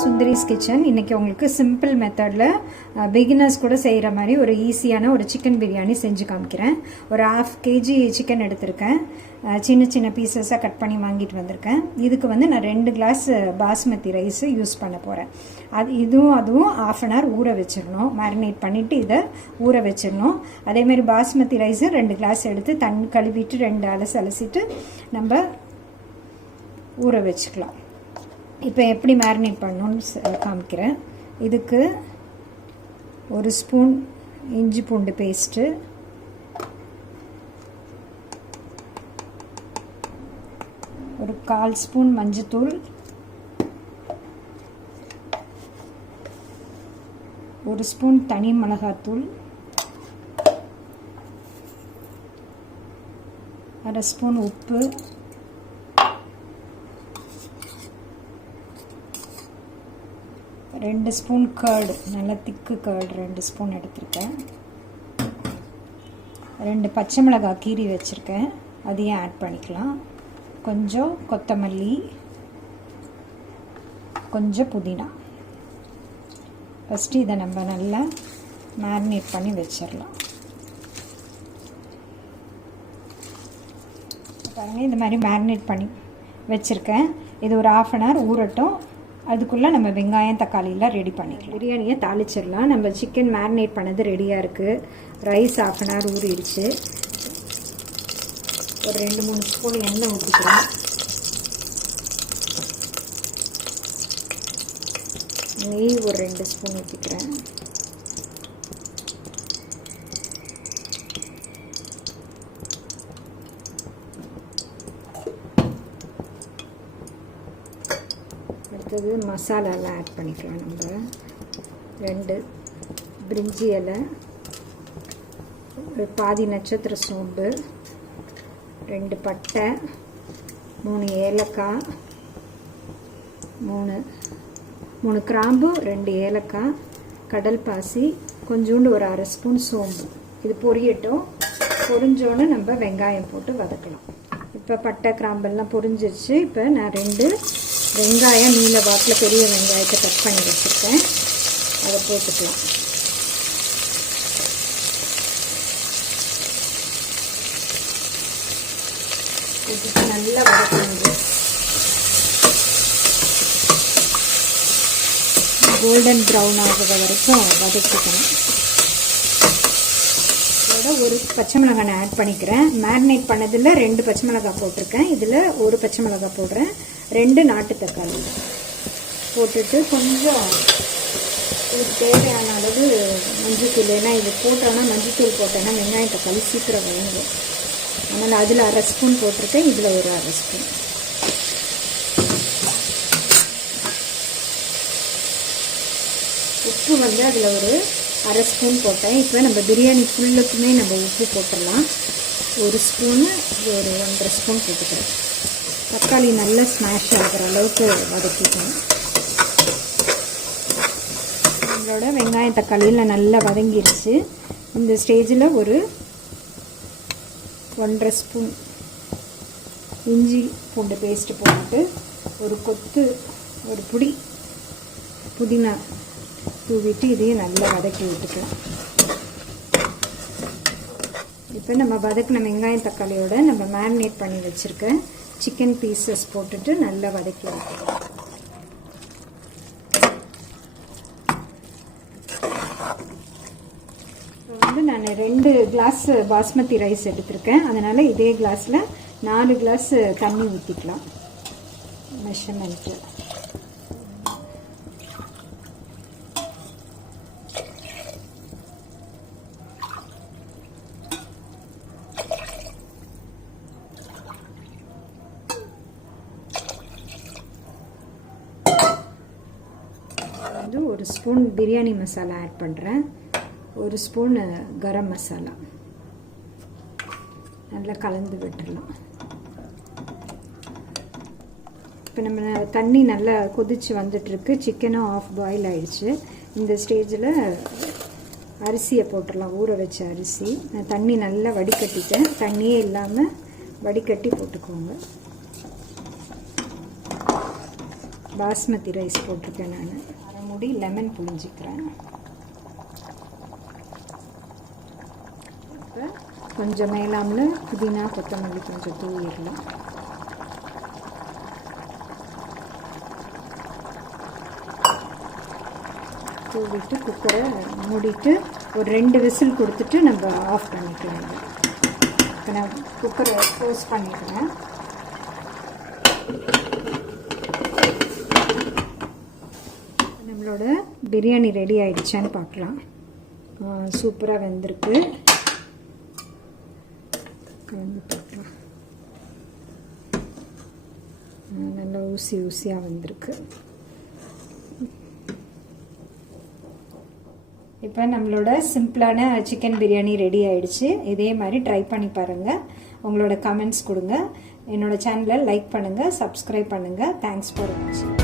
Sundari's kitchen. இன்றைக்கி உங்களுக்கு simple மெத்தடில் பிகினர்ஸ் கூட செய்கிற மாதிரி ஒரு ஈஸியான ஒரு சிக்கன் பிரியாணி செஞ்சு காமிக்கிறேன். ஒரு 1/2 kg சிக்கன் எடுத்திருக்கேன். சின்ன சின்ன பீசஸாக கட் பண்ணி வாங்கிட்டு வந்திருக்கேன். இதுக்கு வந்து நான் 2 கிளாஸ் பாஸ்மதி ரைஸ் யூஸ் பண்ண போகிறேன். அதுவும் 1/2 an hour ஊற வச்சிடணும். மேரினேட் பண்ணிவிட்டு இதை ஊற வச்சிடணும். அதேமாதிரி பாஸ்மதி ரைஸு 2 கிளாஸ் எடுத்து தண்ணி கழுவிட்டு 2 அலசிட்டு நம்ம ஊற வச்சுக்கலாம். இப்போ எப்படி மேரினேட் பண்ணணும்னு காமிக்கிறேன். இதுக்கு 1 ஸ்பூன் இஞ்சி பூண்டு பேஸ்ட்டு, ஒரு 1/4 ஸ்பூன் மஞ்சத்தூள், ஒரு ஸ்பூன் தனி மிளகாத்தூள், 1/2 ஸ்பூன் உப்பு, 2 ஸ்பூன் கர்டு, நல்ல திக்கு கர்டு 2 ஸ்பூன் எடுத்திருக்கேன். 2 பச்சை மிளகாய் கீரி வச்சுருக்கேன், அதையும் ஆட் பண்ணிக்கலாம். கொஞ்சம் கொத்தமல்லி, கொஞ்சம் புதினா. ஃபஸ்ட்டு இதை நம்ம நல்லா மேரினேட் பண்ணி வச்சிடலாம். பாருங்கள், இந்த மாதிரி மேரினேட் பண்ணி வச்சுருக்கேன். இது ஒரு 1/2 an hour ஊறட்டும். அதுக்குள்ளே நம்ம வெங்காயம் தக்காளியெலாம் ரெடி பண்ணிக்கலாம். பிரியாணியை தாளிச்சிடலாம். நம்ம சிக்கன் மேரினேட் பண்ணது ரெடியாக இருக்குது. ரைஸ் 1/2 an hour ஊறிடுச்சு. ஒரு 2-3 ஸ்பூன் எண்ணெய் ஊற்றிக்கிறேன். நெய் ஒரு 2 ஸ்பூன் ஊற்றிக்கிறேன். அடுத்தது மசாலாலாம் ஆட் பண்ணிக்கலாம். நம்ம 2 பிரிஞ்சி இலை, ஒரு பாதி நட்சத்திர சோம்பு, 2 பட்டை, 3 ஏலக்காய், 3 கிராம்பு, 2 ஏலக்காய், கடல்பாசி, கொஞ்சோண்டு ஒரு 1/2 ஸ்பூன் சோம்பு. இது பொரியட்டும். பொரிஞ்சோன்னு நம்ம வெங்காயம் போட்டு வதக்கலாம். இப்போ பட்டை கிராம்பெல்லாம் பொரிஞ்சிருச்சு. இப்போ நான் 2 வெங்காயம் நீல வாக்கில் பெரிய வெங்காயத்தை கட் பண்ணி வச்சுருக்கேன். அதை போட்டுக்கலாம். போட்டுட்டு நல்லா வதக்கணும். கோல்டன் ப்ரௌன் ஆகுற வரைக்கும் வதக்கிக்கணும். இதோட ஒரு பச்சை மிளகாய் நான் ஆட் பண்ணிக்கிறேன். மேரினேட் பண்ணதில் 2 பச்சை மிளகாய் போட்டிருக்கேன். இதில் ஒரு பச்சை மிளகாய் போடுறேன். 2 நாட்டு தக்காளி போட்டுட்டு கொஞ்சம் தேவையான அளவு மஞ்சத்தூள். ஏன்னா இது போட்டோன்னா மஞ்சத்தூள் போட்டோன்னா வெங்காயம் தக்காளி சீக்கிரம் வேணும். அதனால் அதில் 1/2 ஸ்பூன் போட்டிருக்கேன். இதில் ஒரு 1/2 ஸ்பூன். உப்பு வந்து அதில் ஒரு 1/2 ஸ்பூன் போட்டேன். இப்போ நம்ம பிரியாணி ஃபுல்லுக்குமே நம்ம உப்பு போட்டுடலாம். 1 ஸ்பூனு, ஒரு 1/2 ஸ்பூன் போட்டுக்கிறேன். தக்காளி நல்லா ஸ்மாஷ் ஆகிற அளவுக்கு வதக்கிக்கணும். நம்மளோட வெங்காயம் தக்காளியில் நல்லா வதங்கிருச்சு. இந்த ஸ்டேஜில் ஒரு 1/2 ஸ்பூன் இஞ்சி பூண்டு பேஸ்ட்டு போட்டு ஒரு புடி புதினா தூவிட்டு இதையும் நல்லா வதக்கி விட்டுக்கலாம். இப்போ நம்ம வதக்கின வெங்காயம் தக்காளியோட நம்ம மேரினேட் பண்ணி வச்சுருக்க சிக்கன் பீசஸ் போட்டுட்டு நல்லா வதக்கி வைக்கலாம். வந்து நான் 2 கிளாஸ் பாஸ்மதி ரைஸ் எடுத்திருக்கேன். அதனால் இதே கிளாஸில் 4 கிளாஸ் தண்ணி ஊற்றிக்கலாம். மெஷர்மெண்ட்டு வந்து 1 ஸ்பூன் பிரியாணி மசாலா ஆட் பண்ணுறேன். 1 ஸ்பூன் கரம் மசாலா நல்லா கலந்து விட்டுடலாம். இப்போ நம்ம தண்ணி நல்லா கொதித்து வந்துட்டுருக்கு. சிக்கனும் ஆஃப் பாயில் ஆகிடுச்சு. இந்த ஸ்டேஜில் அரிசியை போட்டுடலாம். ஊற வச்ச அரிசி. நான் தண்ணி நல்லா வடிகட்டிட்டேன். தண்ணியே இல்லாமல் வடிகட்டி போட்டுக்கோங்க. பாஸ்மதி ரைஸ் போட்டிருக்கேன் நான். அரை மூடி லெமன் புழிஞ்சிக்கிறேன். இப்போ கொஞ்சம் மேலாமல் புதினா கொத்தமல்லி கொஞ்சம் தூவிடலாம். தூவிட்டு குக்கரை மூடிட்டு ஒரு 2 விசில் கொடுத்துட்டு நம்ம ஆஃப் பண்ணிக்கலாம். இப்போ நான் குக்கரை க்ளோஸ் பண்ணிக்கிறேன். நம்மளோட பிரியாணி ரெடி ஆயிடுச்சான்னு பார்க்கலாம். சூப்பராக வெந்திருக்கு. வந்து பார்க்கலாம். நல்லா ஊசியாக வந்திருக்கு. இப்போ நம்மளோட சிம்பிளான சிக்கன் பிரியாணி ரெடி ஆயிடுச்சு. இதே மாதிரி ட்ரை பண்ணி பாருங்கள். உங்களோட கமெண்ட்ஸ் கொடுங்க. என்னோட சேனலை லைக் பண்ணுங்கள், சப்ஸ்கிரைப் பண்ணுங்கள். தேங்க்ஸ் ஃபார் வாட்சிங்.